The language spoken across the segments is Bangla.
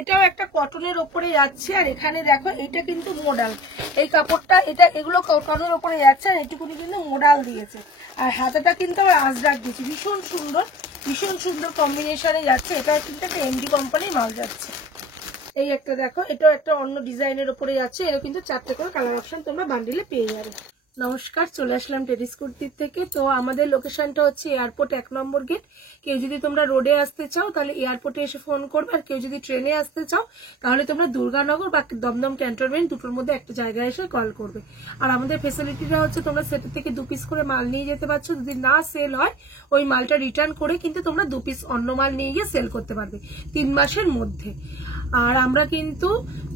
এটাও একটা কটনের ওপরে যাচ্ছে। আর এখানে দেখো এটা কিন্তু মোডাল, এই কাপড়টা এটা এগুলো কটনের ওপরে যাচ্ছে। আর এটুকুনি কিন্তু মোডাল দিয়েছে। আর হাতাটা কিন্তু আজরাক দিয়েছে। ভীষণ সুন্দর কম্বিনেশনে যাচ্ছে। এটা কিন্তু একটা এমডি কোম্পানির মাল যাচ্ছে। এই একটা দেখো, এটাও একটা অন্য ডিজাইনের উপরে যাচ্ছে। এর কিন্তু 4টে করে কালার অপশন তোমরা বান্ডিলে পেয়ে যাবে। নমস্কার, চলে আসলাম টেরিস কুর্তির থেকে। তো আমাদের লোকেশনটা হচ্ছে এয়ারপোর্ট 1 নম্বর গেট। কেউ যদি তোমরা রোডে আসতে চাও তাহলে এয়ারপোর্টে এসে ফোন করবে। আর কেউ যদি ট্রেনে আসতে চাও তাহলে তোমরা দুর্গানগর বা দমদম ক্যান্টনমেন্ট দুটোর মধ্যে একটা জায়গায় এসে কল করবে। আর আমাদের ফেসিলিটিটা হচ্ছে তোমরা সেটা থেকে 2 পিস করে মাল নিয়ে যেতে পারছো। যদি না সেল হয় ওই মালটা রিটার্ন করে কিন্তু তোমরা 2 পিস অন্য মাল নিয়ে গিয়ে সেল করতে পারবে 3 মাসের মধ্যে। আর আমরা কিন্তু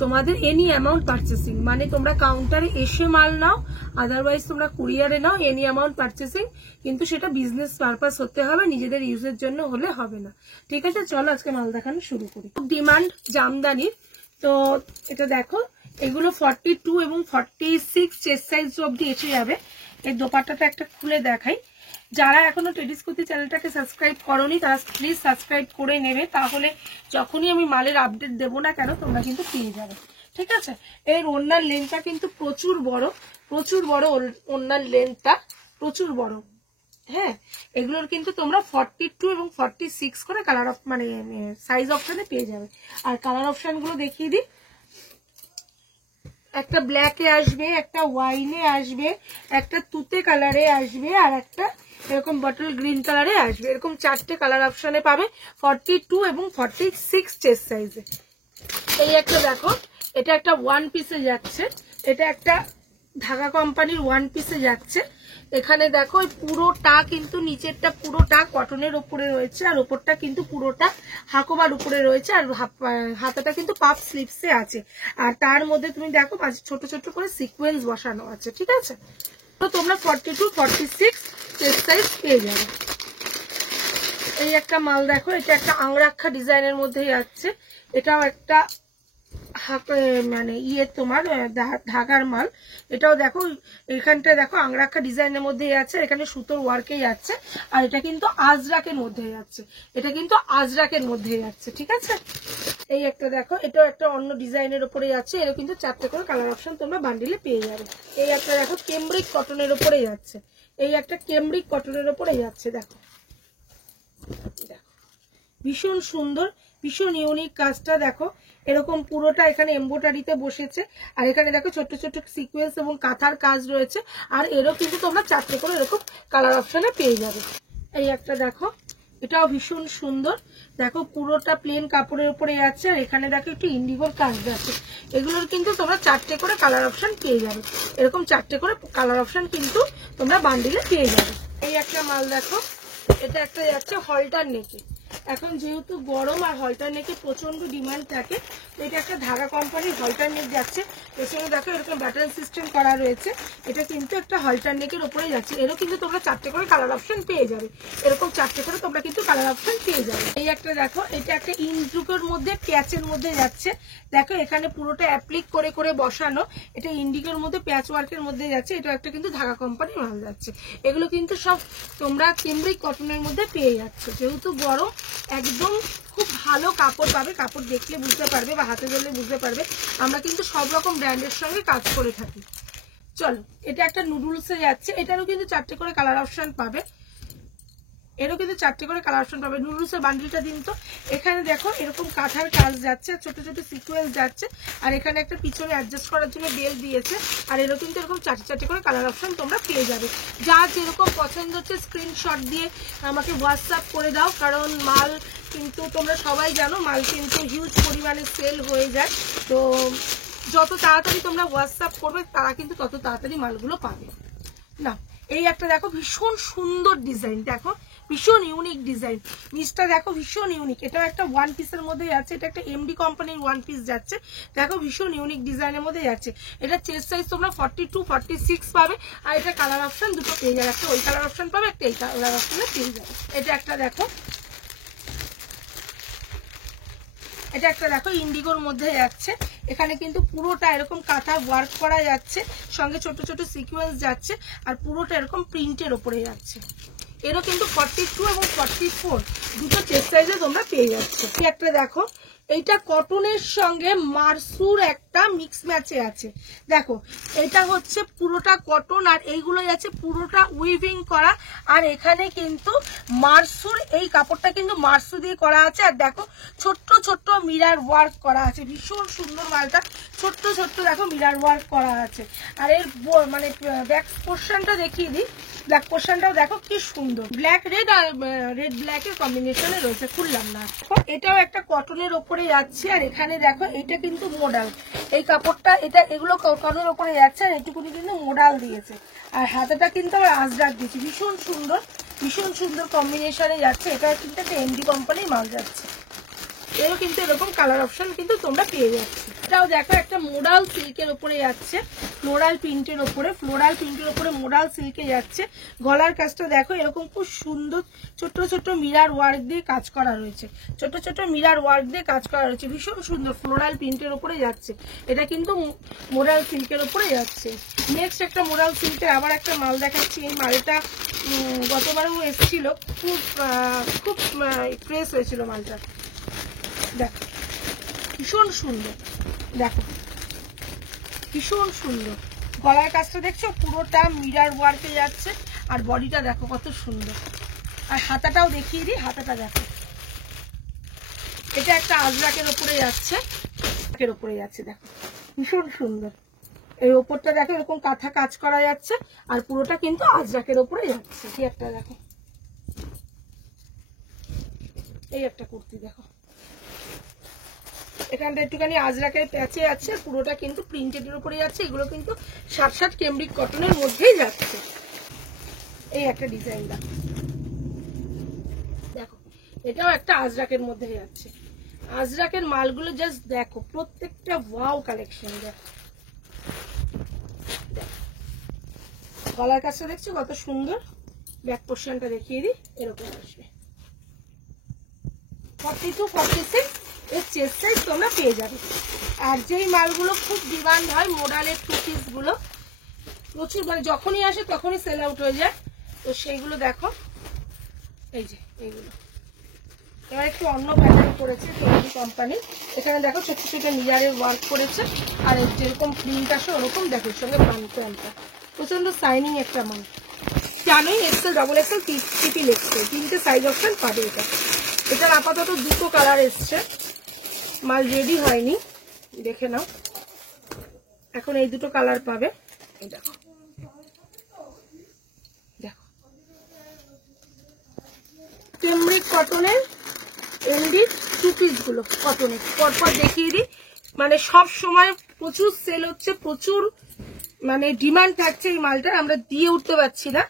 তোমাদের এনি অ্যামাউন্ট পারচেসিং, মানে তোমরা কাউন্টারে এসে মাল নাও, আদারওয়াইজ তোমরা কুরিয়ারে নাও, এনি অ্যামাউন্ট পারচেসিং, কিন্তু সেটা বিজনেস পারপাস হতে হবে, নিজেদের ইউজের জন্য হলে হবে না। ঠিক আছে, চলো আজকে মাল দেখানো শুরু করি। খুব ডিমান্ড জামদানির। তো এটা দেখো, এগুলো 42 এবং 46 চেস্ট সাইজ অবধি এসে যাবে। এই দোপাট্টাটা একটা খুলে দেখাই। যারা এখনো টেরিস কুর্তি চ্যানেলটাকে সাবস্ক্রাইব করোনি তারা প্লিজ সাবস্ক্রাইব করে নেবে, তাহলে যখনই আমি মালের আপডেট দেবো না কেন তোমরা কিন্তু পেয়ে যাবে। ঠিক আছে, এর ওড়নার লেন্থটা কিন্তু প্রচুর বড় ওড়নার লেন্থটা প্রচুর বড়। হ্যাঁ, এগুলোর কিন্তু তোমরা 42 এবং 46 করে কালার অফ মানে সাইজ অপশনে পেয়ে যাবে। আর কালার অপশন গুলো দেখিয়ে দিই। একটা ব্ল্যাকে আসবে, একটা ওয়াইনে আসবে, একটা তুতে কালারে আসবে, আর একটা এরকম বটল গ্রিন কালারে আসবে। এরকম 4টে কালার অপশনে পাবে 42 এবং 46 চেস্ট সাইজে। এই একটা দেখো, এটা একটা ওয়ান পিসে যাচ্ছে। এটা একটা ঢাকা কোম্পানির ওয়ান পিসে যাচ্ছে। এখানে দেখো পুরোটা কিন্তু নিচেরটা পুরোটা কটনের উপরে রয়েছে, আর উপরটা কিন্তু পুরোটা হাকোবার উপরে রয়েছে, আর হাতাটা কিন্তু পাফ স্লিভসে আছে। আর তার মধ্যে তুমি দেখো ছোট ছোট করে সিকোয়েন্স বসানো আছে। ঠিক আছে, তো তোমরা 42 46 চেস্ট সাইজ পেয়ে যাবে। এই একটা মাল দেখো, এটা একটা আংরাক্ষা ডিজাইনের মধ্যে যাচ্ছে। এটাও একটা মানে তোমার ঢাকার মাল। এটাও দেখো, এখানটা দেখো আংরাক্ষা ডিজাইনের মধ্যে আছে, এখানে সুতোর ওয়ার্কে যাচ্ছে। আর এটা কিন্তু আজরাকের মধ্যে যাচ্ছে। ঠিক আছে, এই একটা দেখো, এটাও একটা অন্য ডিজাইনের উপরে যাচ্ছে। এর কিন্তু 4টে করে কালার অপশন তোমরা বান্ডিলে পেয়ে যাবে। এই একটা দেখো কেমব্রিক কটনের উপরে যাচ্ছে। এই একটা কেমব্রিক কটনের উপরে যাচ্ছে। দেখো ভীষণ সুন্দর, ভীষণ ইউনিক কাজটা। দেখো এরকম পুরোটা এখানে এমব্রয়ডারিতে বসেছে। আর এখানে দেখো ছোট ছোট সিকোয়েন্স এবং কাঁথার কাজ রয়েছে। আর এরও কিন্তু তোমরা 4টে করে এরকম কালার অপশনে পেয়ে যাবে। এই একটা দেখো, এটাও ভীষণ সুন্দর। দেখো পুরোটা প্লেন কাপড়ের উপরে যাচ্ছে। আর এখানে দেখো একটু ইন্ডিগোর কাজ যাচ্ছে। এগুলোর কিন্তু তোমরা 4টে করে কালার অপশন পেয়ে যাবে। এরকম 4টে করে কালার অপশন কিন্তু তোমরা বান্ডিলে পেয়ে যাবে। এই একটা মাল দেখো, এটা একটা যাচ্ছে হলটার নেকে। এখন যেহেতু গরম আর হলটার নেকে প্রচন্ড ডিমান্ড থাকে, এটা একটা ঢাকা কোম্পানির হলটার নেক যাচ্ছে। পেছনে দেখো এরকম বাটন সিস্টেম করা রয়েছে। এটা কিন্তু একটা হলটার নেকের উপরে যাচ্ছে। এরও কিন্তু তোমরা 4টে করে কালার অপশন পেয়ে যাবে। এরকম 4টে করে তোমরা কিন্তু কালার অপশন পেয়ে যাবে। এই একটা দেখো, এটা একটা ইন্ডিগোর মধ্যে প্যাচের মধ্যে যাচ্ছে। দেখো এখানে পুরোটা অ্যাপ্লিক করে করে বসানো। এটা ইন্ডিগোর মধ্যে প্যাচ ওয়ার্কের মধ্যে যাচ্ছে। এটা একটা কিন্তু ঢাকা কোম্পানির মাল যাচ্ছে। এগুলো কিন্তু সব তোমরা কেমব্রিক কটনের মধ্যে পেয়ে যাচ্ছ। যেহেতু গরম, একদম খুব ভালো কাপড় পাবে। কাপড় দেখলে বুঝতে পারবে বা হাতে ধরলে বুঝতে পারবে। আমরা কিন্তু সব রকম ব্র্যান্ডের সঙ্গে কাজ করে থাকি। চলো, এটা একটা নুডলসে যাচ্ছে। এটারও কিন্তু 4টে করে কালার অপশন পাবে। নুডলসের বান্ডিলটা দিন তো। এখানে দেখো এরকম কাঁথার কাজ যাচ্ছে, ছোট ছোট সিকোয়েন্স যাচ্ছে। আর এখানে একটা পিছনে অ্যাডজাস্ট করার জন্য বেল দিয়েছে। আর এরকম কিন্তু এরকম 4টে করে কালার অপশন তোমরা পেয়ে যাবে। যার যেরকম পছন্দ হচ্ছে স্ক্রিনশট দিয়ে আমাকে হোয়াটসঅ্যাপ করে দাও, কারণ মাল কিন্তু তোমরা সবাই জানো মাল কিন্তু হিউজ পরিমাণে সেল হয়ে যায়। তো যত তাড়াতাড়ি তোমরা হোয়াটসঅ্যাপ করবে তারা কিন্তু তত তাড়াতাড়ি মালগুলো পাবে না। এই একটা দেখো ভীষণ সুন্দর ডিজাইন, দেখো ভীষণ ইউনিক ডিজাইন। নিচটা দেখো ভীষণ ইউনিক। এটা একটা ওয়ান পিসের মধ্যে যাচ্ছে। এটা একটা এমডি কোম্পানির ওয়ান পিস যাচ্ছে। দেখো ভীষণ ইউনিক ডিজাইনের মধ্যে যাচ্ছে। এটা চেস্ট সাইজ তোমরা 42 46 পাবে। আর এটা কালার অপশন দুটো পেয়ে যাবে। একটা ওই কালার অপশন পাবে, একটা এই কালার অপশনে পেয়ে যাবে। এটা একটা দেখো, ইন্ডিগোর মধ্যে যাচ্ছে। এখানে কিন্তু পুরোটা এরকম কাঁথা ওয়ার্ক করা যাচ্ছে, সঙ্গে ছোট ছোট সিকোয়েন্স যাচ্ছে। আর পুরোটা এরকম প্রিন্টের ওপরে যাচ্ছে। এরও কিন্তু 42 এবং 44 দুটো চেস্ট সাইজে তোমরা পেয়ে যাচ্ছ। একটা দেখো, এইটা কটনের সঙ্গে মারসুর একটা মিক্স ম্যাচে আছে। দেখো এটা হচ্ছে পুরোটা কটন আর এইগুলোই আছে পুরোটা উইভিং করা। আর এখানে কিন্তু মারসুর এই কাপড়টা কিন্তু মারসু দিয়ে করা আছে। আর দেখো ছোট্ট ছোট্ট মিরার ওয়ার্ক করা আছে, ভীষণ সুন্দর মালটা। ছোট্ট ছোট্ট দেখো মিরার ওয়ার্ক করা আছে। আর এর মানে ব্যাক পোর্শনটা দেখিয়ে দিই। ব্ল্যাক পোর্শনটাও দেখো কি সুন্দর, ব্ল্যাক রেড আর রেড ব্ল্যাক এর কম্বিনেশনে রয়েছে। খুললাম না, এটাও একটা কটনের ওপরে যাচ্ছে। আর এখানে দেখো এটা কিন্তু মোডাল, এই কাপড়টা এটা এগুলো কটনের ওপরে যাচ্ছে। আর এটুকুনি কিন্তু মোডাল দিয়েছে। আর হাতাটা কিন্তু আবার আজরাক দিয়েছে, ভীষণ সুন্দর, ভীষণ সুন্দর কম্বিনেশনে যাচ্ছে। এটা কিন্তু একটা এমডি কোম্পানির মাল যাচ্ছে। এরও কিন্তু এরকম কালার অপশন কিন্তু তোমরা পেয়ে যাচ্ছ। এটাও দেখো একটা মোডাল সিল্কের উপরে যাচ্ছে, ফ্লোরাল প্রিন্টের উপরে, ফ্লোরাল প্রিন্টের উপরে মোডাল সিল্কে যাচ্ছে। গলার কাজটা দেখো এরকম খুব সুন্দর ছোট ছোট মিরার ওয়ার্ক দিয়ে কাজ করা রয়েছে, ছোট ছোট মিরার ওয়ার্ক দিয়ে কাজ করা রয়েছে, ভীষণ সুন্দর ফ্লোরাল প্রিন্টের উপরে যাচ্ছে। এটা কিন্তু মোডাল সিল্কের উপরে যাচ্ছে। নেক্সট একটা মোডাল সিল্কের আবার একটা মাল দেখাচ্ছি। এই মালটা গতবারও এসেছিল, খুব খুব প্রেস হয়েছিল মালটা। দেখো ভীষণ সুন্দর, দেখো ভীষণ সুন্দর গলার কাজটা দেখছো পুরোটা মিরার ওয়ার্কে যাচ্ছে। আর বডিটা দেখো কত সুন্দর। আর হাতাটাও দেখিয়ে দিই, হাতাটা দেখো এটা একটা আজরাকের উপরে যাচ্ছে, উপরে যাচ্ছে দেখো ভীষণ সুন্দর। এই ওপরটা দেখো এরকম কাঁথা কাজ করা যাচ্ছে। আর পুরোটা কিন্তু আজরাকের উপরে যাচ্ছে। কি একটা দেখো, এই একটা কুর্তি দেখো, এখানটা একটুখানি আজরাকের প্যাচে আছে, পুরোটা কিন্তু প্রিন্টেডের উপরে যাচ্ছে। এগুলো কিন্তু 60 কেমব্রিক কটনের মধ্যেই যাচ্ছে। এই একটা ডিজাইন দেখো, এটাও একটা আজরাকের মধ্যে যাচ্ছে। আজরাকের মালগুলো জাস্ট দেখো, প্রত্যেকটা ওয়াও কালেকশন। দেখো গলার কাজটা দেখছো কত সুন্দর। ব্যাক পোর্শনটা দেখিয়ে দিই, এরকম আসবে 42, 46 এর চেস্ট সাইজ তোমরা পেয়ে যাবে। আর যেই মালগুলো খুব ডিমান্ড হয় মোডালের টু পিস গুলো, প্রচুর মানে যখনই আসে তখনই সেল আউট হয়ে যায়। তো সেইগুলো দেখো, এই যে এইগুলো এবার একটু অন্য প্যাটার্ন করেছে কেএমডি কোম্পানি। এখানে দেখো ছোট ছোট মিরারের ওয়ার্ক করেছে। আর যেরকম প্রিন্ট আসে ওরকম দেখো, এর সঙ্গে প্যান্টটা প্রচন্ড সাইনিং একটা মাল। জানোই XL, double XL, triple XL তিনটে সাইজ অপশন পাবে। এটার আপাতত দুটো কালার এসছে, মাল রেডি হয়নি, দেখে নাও। এখন এই দুটো কালার পাবে। এই দেখো, দেখো কেমব্রিক কটনের এমডি টু পিস গুলো কটনের, পরপর দেখিয়ে দিই। মানে সব সময় প্রচুর সেল হচ্ছে, প্রচুর মানে ডিমান্ড থাকছে এই মালটা, আমরা দিয়ে উঠতে পারছি না।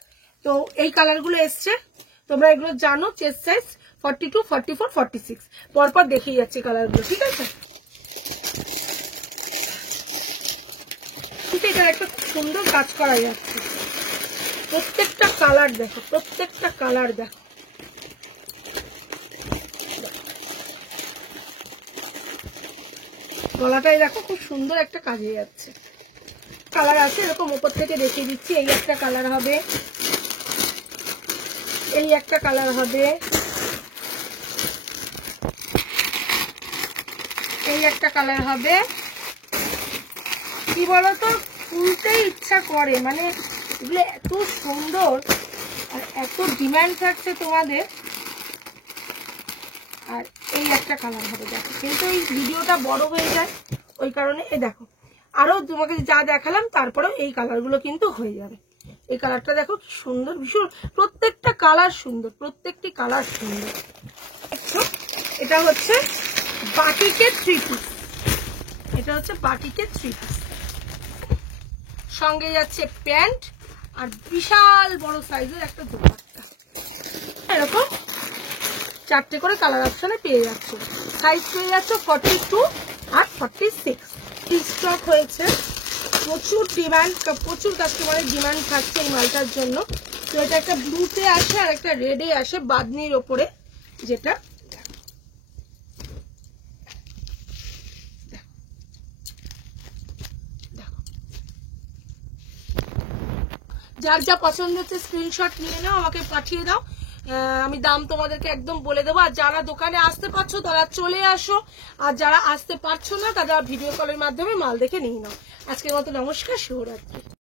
তো এই কালার গুলো এসছে, তোমরা এগুলো জানো। চেস্ট সাইজ 42, 44, 46 পরপর দেখিয়ে যাচ্ছে কালার গুলো, ঠিক আছে। এটার একটা সুন্দর কাজ করা যাচ্ছে, প্রত্যেকটা কালার দেখো, প্রত্যেকটা কালার দেখো। গলাটাই দেখো খুব সুন্দর একটা কাজে যাচ্ছে। কালার আছে এরকম, উপর থেকে দেখিয়ে দিচ্ছি। এই একটা কালার হবে, এই একটা কালার হবে, এই একটা কালার হবে। কি বলতো, খুলতেই ইচ্ছা করে, মানে এগুলো এত সুন্দর আর এত ডিমান্ড থাকছে তোমাদের। আর এই একটা কালার হবে দেখো, কিন্তু এই ভিডিওটা বড় হয়ে যায় ওই কারণে। এই দেখো আরো তোমাকে যা দেখালাম তারপরেও এই কালারগুলো কিন্তু হয়ে যাবে। এই কালারটা দেখো কি সুন্দর, ভীষণ প্রত্যেকটা কালার সুন্দর, প্রত্যেকটি কালার সুন্দর। এটা হচ্ছে বাটিকের থ্রি পিস, এটা হচ্ছে বাটিকের থ্রি পিস, সঙ্গে যাচ্ছে প্যান্ট আর বিশাল বড় সাইজের একটা দোপাট্টা। এরকম চারটে করে কালার অপশনে পেয়ে যাচ্ছে। সাইজ পেয়ে যাচ্ছে 42 আর 46। স্টক হয়েছে, প্রচুর ডিমান্ড, প্রচুর কাস্টমারের ডিমান্ড থাকছে এই মালটার জন্য। তো এটা একটা ব্লুতে আসে আর একটা রেডে আসে, বাদনির ওপরে, যেটা যার যা পছন্দ হচ্ছে স্ক্রিনশট নিয়ে নাও, আমাকে পাঠিয়ে দাও। আমি দাম তোমাদেরকে একদম বলে দেবো। আর যারা দোকানে আসতে পারছো তারা চলে আসো, আর যারা আসতে পারছো না তারা ভিডিও কলের মাধ্যমে মাল দেখে নিয়ে নাও। আজকের মতো নমস্কার, শুভরাত্রি।